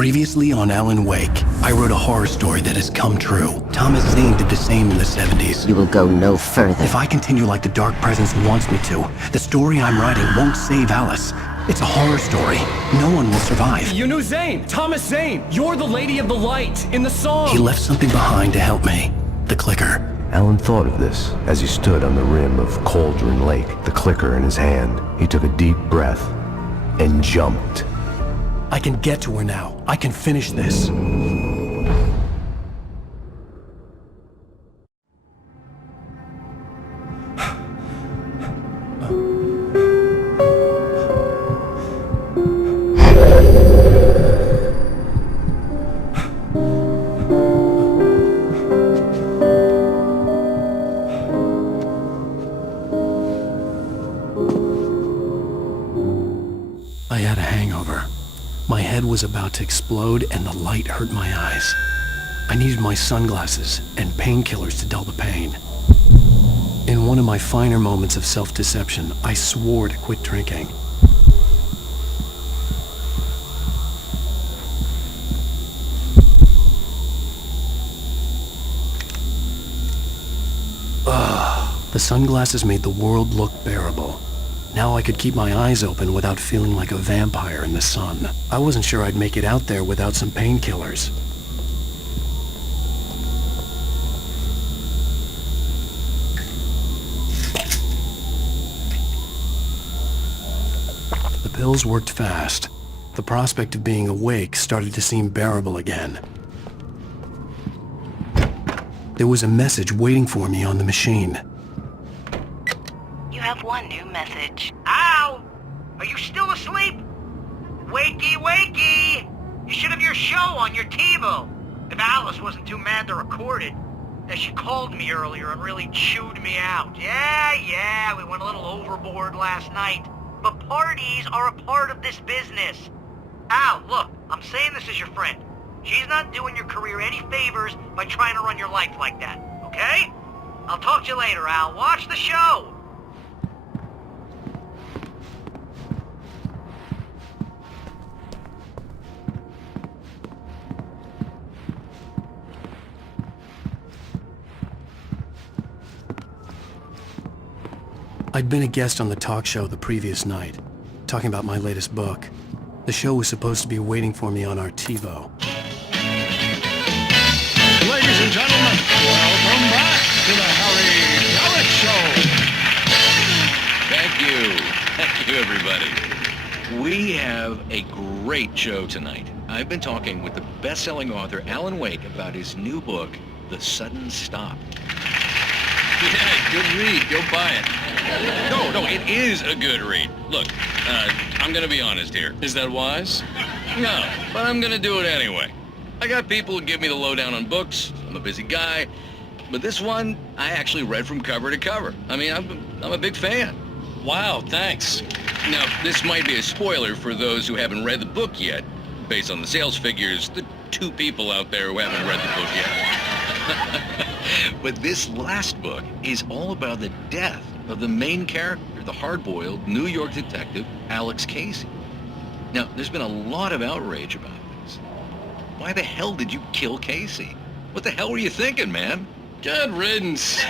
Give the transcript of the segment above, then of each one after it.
Previously on Alan Wake, I wrote a horror story that has come true. Thomas Zane did the same in the 70s. You will go no further. If I continue like the Dark Presence wants me to, the story I'm writing won't save Alice. It's a horror story. No one will survive. You knew Zane! Thomas Zane! You're the Lady of the Light in the song! He left something behind to help me. The clicker. Alan thought of this as he stood on the rim of Cauldron Lake, the clicker in his hand. He took a deep breath and jumped. I can get to her now. I can finish this. I had a hangover. My head was about to explode and the light hurt my eyes. I needed my sunglasses and painkillers to dull the pain. In one of my finer moments of self-deception, I swore to quit drinking. The sunglasses made the world look bearable. Now I could keep my eyes open without feeling like a vampire in the sun. I wasn't sure I'd make it out there without some painkillers. The pills worked fast. The prospect of being awake started to seem bearable again. There was a message waiting for me on the machine. You have one new message. Al! Are you still asleep? Wakey, wakey! You should have your show on your TiVo. If Alice wasn't too mad to record it. Yeah, she called me earlier and really chewed me out. Yeah, we went a little overboard last night. But parties are a part of this business. Al, look, I'm saying this as your friend. She's not doing your career any favors by trying to run your life like that, okay? I'll talk to you later, Al. Watch the show! I'd been a guest on the talk show the previous night, talking about my latest book. The show was supposed to be waiting for me on our TiVo. Ladies and gentlemen, welcome back to the Harry Gallic Show. Thank you, everybody. We have a great show tonight. I've been talking with the best-selling author Alan Wake about his new book, The Sudden Stop. Yeah, good read. Go buy it. No, it is a good read. Look, I'm gonna be honest here. Is that wise? No, but I'm gonna do it anyway. I got people who give me the lowdown on books. I'm a busy guy. But this one, I actually read from cover to cover. I mean, I'm a big fan. Wow, thanks. Now, this might be a spoiler for those who haven't read the book yet. Based on the sales figures, the 2 people out there who haven't read the book yet. But this last book is all about the death of the main character, the hard-boiled New York detective, Alex Casey. Now, there's been a lot of outrage about this. Why the hell did you kill Casey? What the hell were you thinking, man? Good riddance.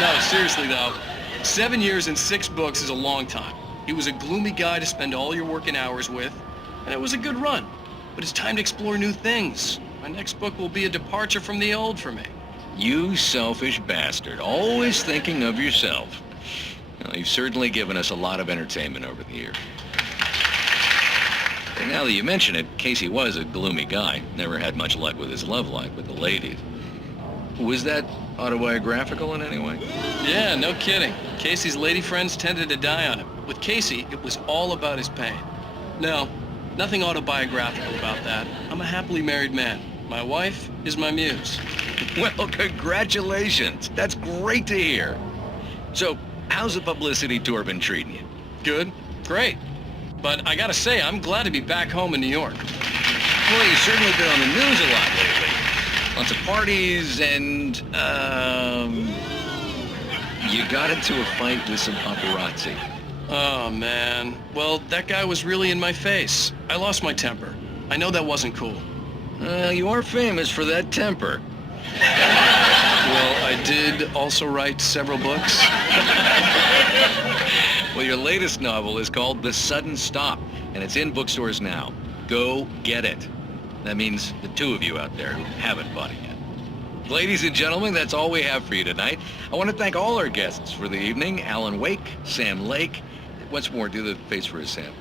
No, seriously though, 7 years and 6 books is a long time. He was a gloomy guy to spend all your working hours with, and it was a good run. But it's time to explore new things. My next book will be a departure from the old for me. You selfish bastard, always thinking of yourself. Well, you've certainly given us a lot of entertainment over the years. And now that you mention it, Casey was a gloomy guy. Never had much luck with his love life with the ladies. Was that autobiographical in any way? Yeah, no kidding. Casey's lady friends tended to die on him. With Casey, it was all about his pain. No, nothing autobiographical about that. I'm a happily married man. My wife is my muse. Well, congratulations. That's great to hear. So, how's the publicity tour been treating you? Good, great. But I gotta say, I'm glad to be back home in New York. Well, you've certainly been on the news a lot lately. Lots of parties and, you got into a fight with some paparazzi. Oh, man. Well, that guy was really in my face. I lost my temper. I know that wasn't cool. You are famous for that temper. Well, I did also write several books. Well, your latest novel is called The Sudden Stop, and it's in bookstores now. Go get it. That means the two of you out there who haven't bought it yet. Ladies and gentlemen, that's all we have for you tonight. I want to thank all our guests for the evening. Alan Wake, Sam Lake. Once more, do the face for us, Sam.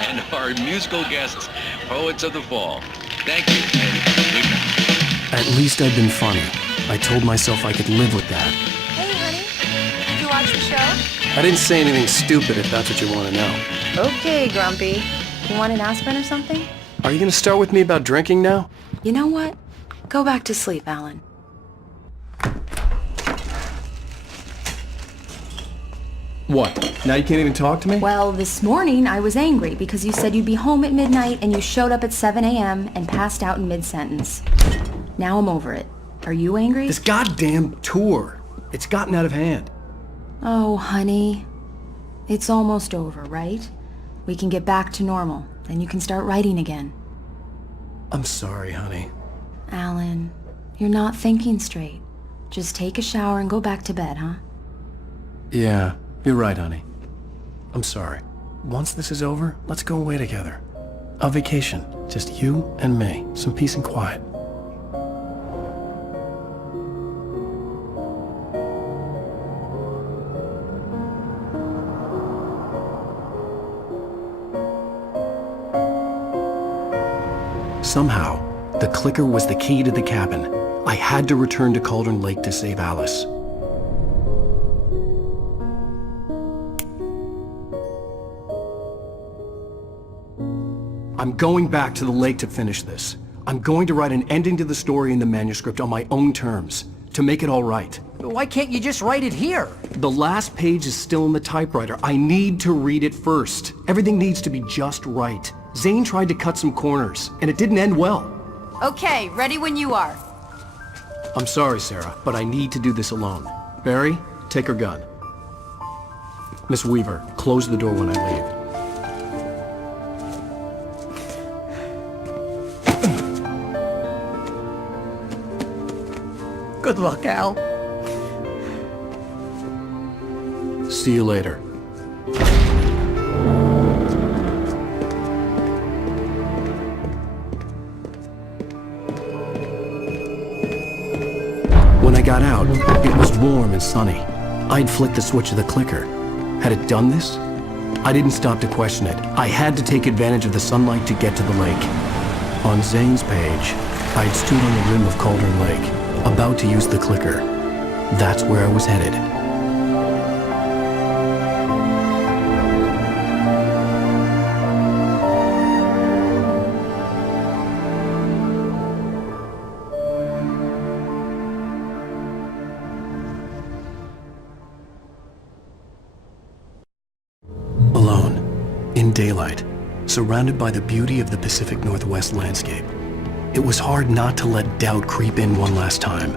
And our musical guests, Poets of the Fall. Thank you, and good night. At least I'd been funny. I told myself I could live with that. Hey, honey. Did you watch the show? I didn't say anything stupid if that's what you want to know. Okay, Grumpy. You want an aspirin or something? Are you going to start with me about drinking now? You know what? Go back to sleep, Alan. What? Now you can't even talk to me? Well, this morning I was angry because you said you'd be home at midnight and you showed up at 7 a.m. and passed out in mid-sentence. Now I'm over it. Are you angry? This goddamn tour. It's gotten out of hand. Oh, honey. It's almost over, right? We can get back to normal. Then you can start writing again. I'm sorry, honey. Alan, you're not thinking straight. Just take a shower and go back to bed, huh? Yeah, you're right, honey. I'm sorry. Once this is over, let's go away together. A vacation. Just you and me. Some peace and quiet. Somehow, the clicker was the key to the cabin. I had to return to Cauldron Lake to save Alice. I'm going back to the lake to finish this. I'm going to write an ending to the story in the manuscript on my own terms, to make it all right. Why can't you just write it here? The last page is still in the typewriter. I need to read it first. Everything needs to be just right. Zane tried to cut some corners, and it didn't end well. Okay, ready when you are. I'm sorry, Sarah, but I need to do this alone. Barry, take her gun. Miss Weaver, close the door when I leave. Good luck, Al. See you later. When I got out, it was warm and sunny. I'd flicked the switch of the clicker. Had it done this? I didn't stop to question it. I had to take advantage of the sunlight to get to the lake. On Zane's page, I'd stood on the rim of Cauldron Lake, about to use the clicker. That's where I was headed. Alone, in daylight, surrounded by the beauty of the Pacific Northwest landscape. It was hard not to let doubt creep in one last time.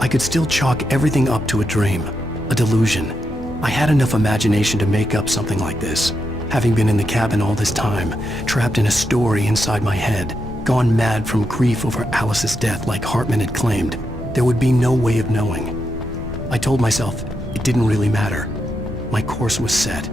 I could still chalk everything up to a dream, a delusion. I had enough imagination to make up something like this, having been in the cabin all this time, trapped in a story inside my head, gone mad from grief over Alice's death like Hartman had claimed. There would be no way of knowing. I told myself it didn't really matter. My course was set.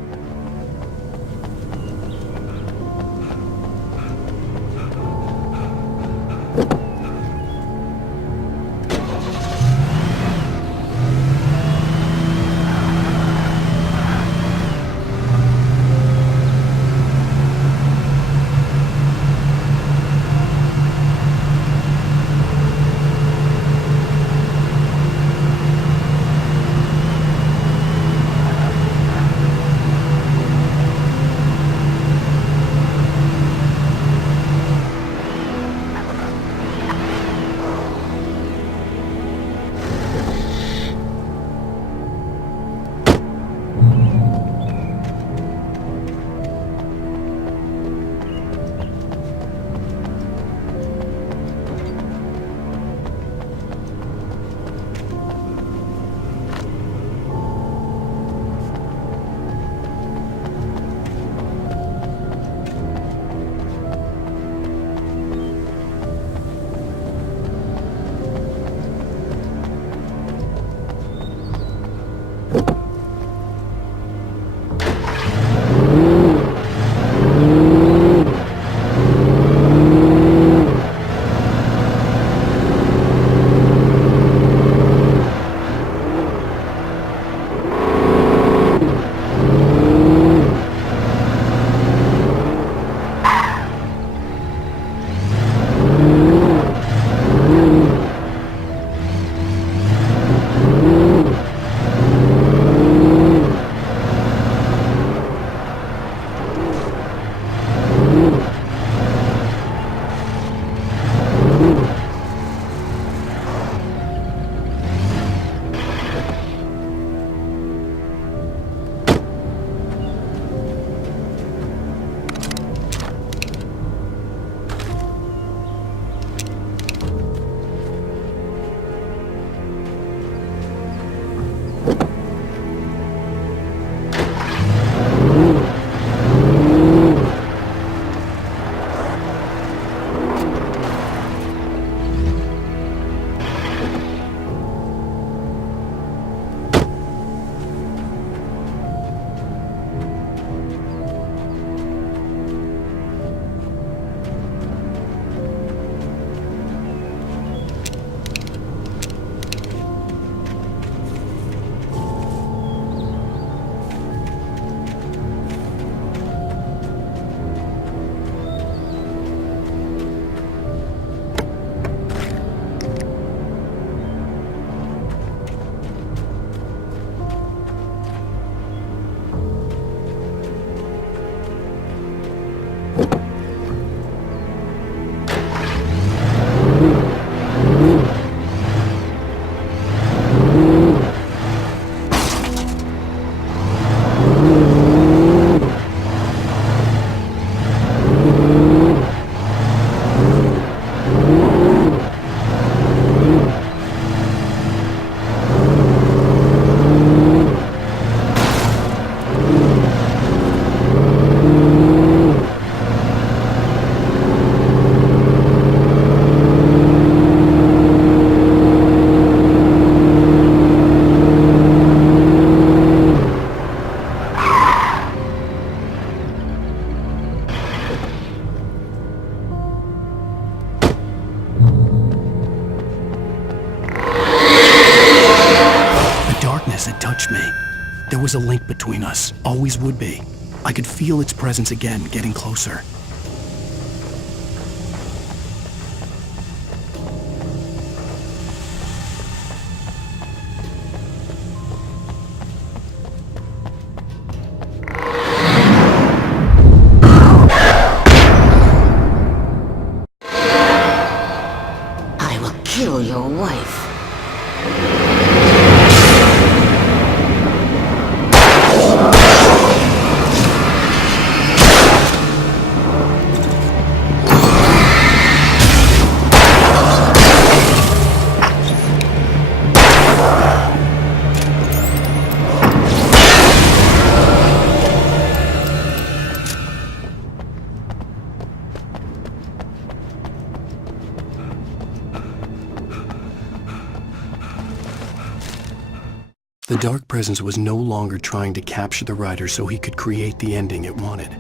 There was a link between us, always would be. I could feel its presence again, getting closer. I will kill your wife. The dark presence was no longer trying to capture the writer so he could create the ending it wanted.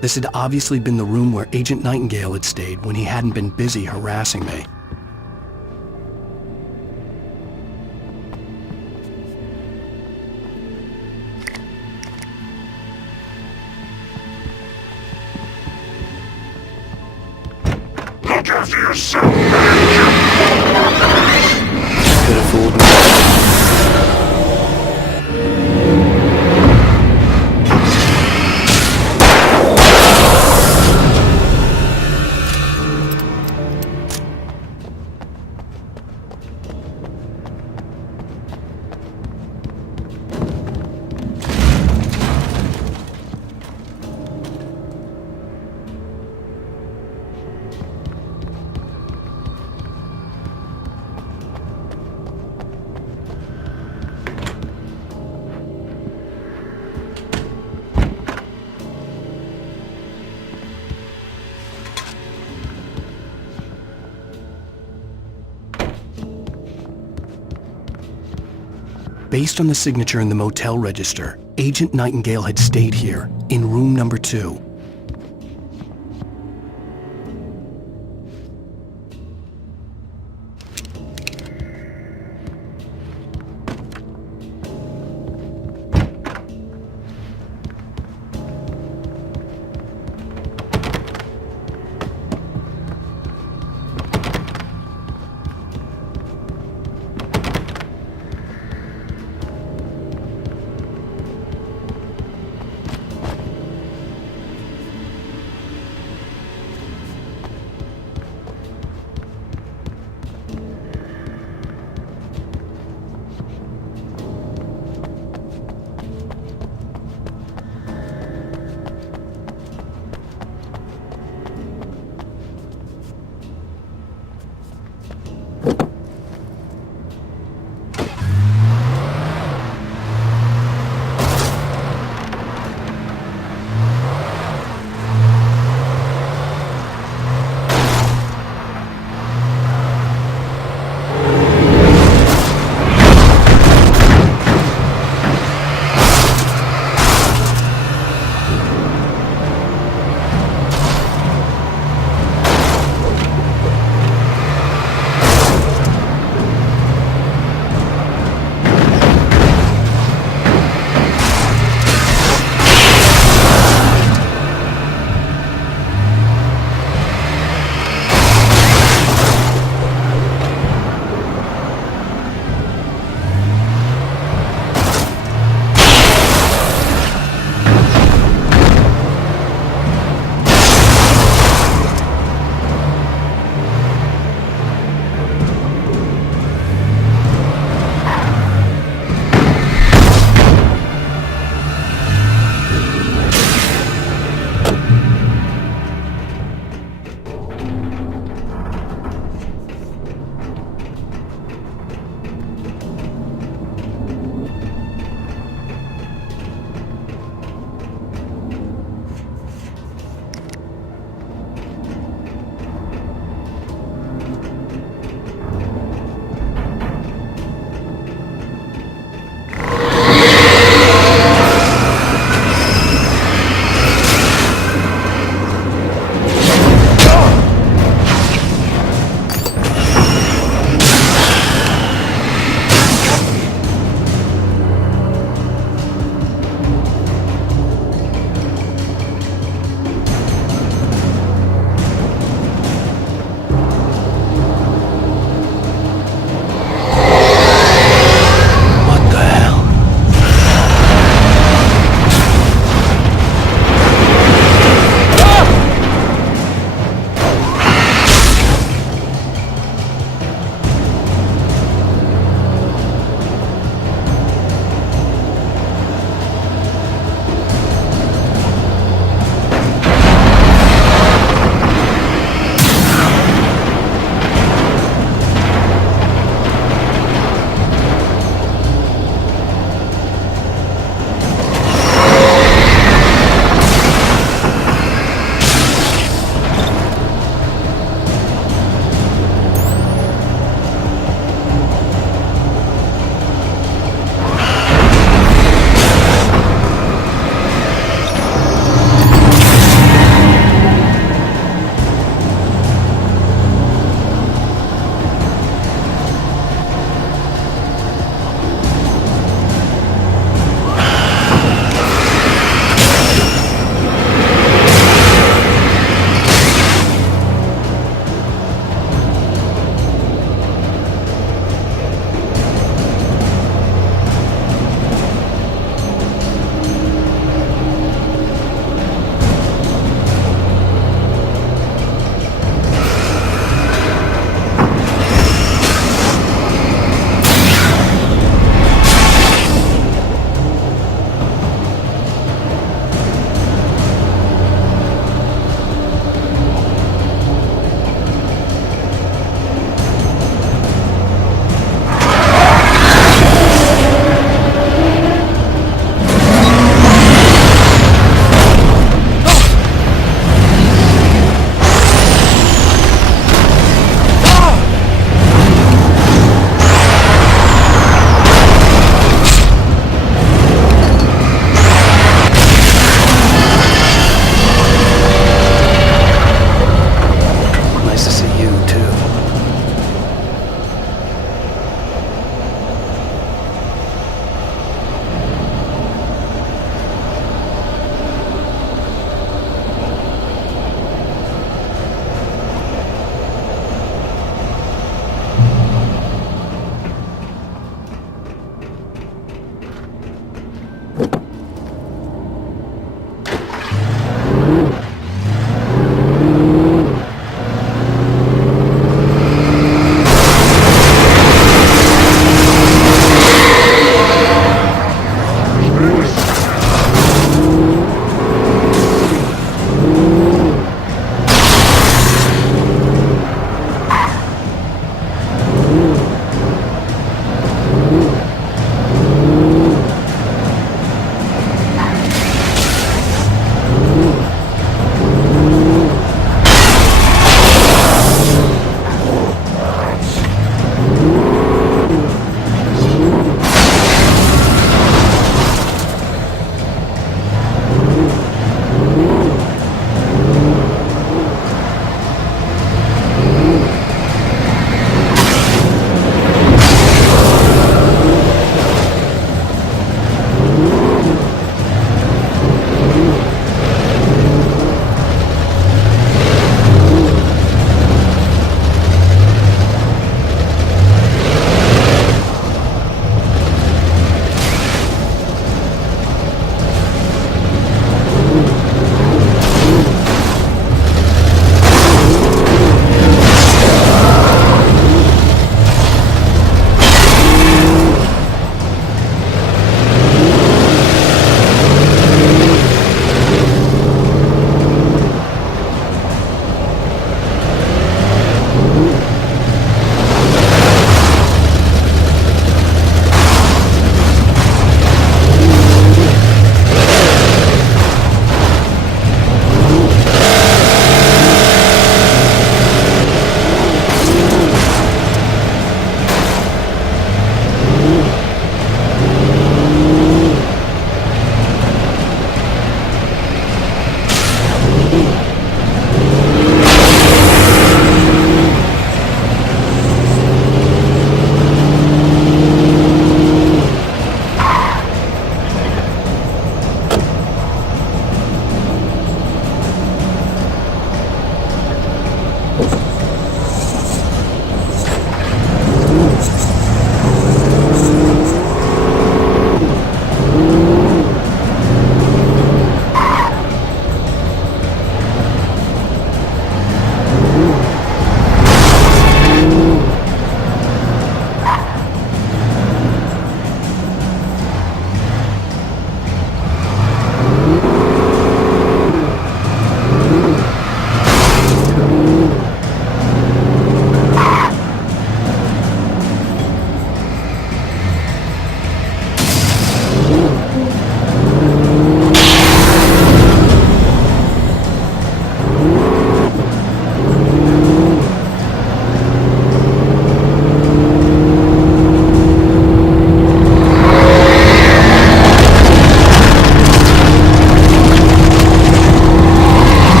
This had obviously been the room where Agent Nightingale had stayed when he hadn't been busy harassing me. Look after yourself, Could have fooled me. Based on the signature in the motel register, Agent Nightingale had stayed here, in room number 2.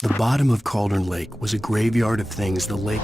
The bottom of Cauldron Lake was a graveyard of things the lake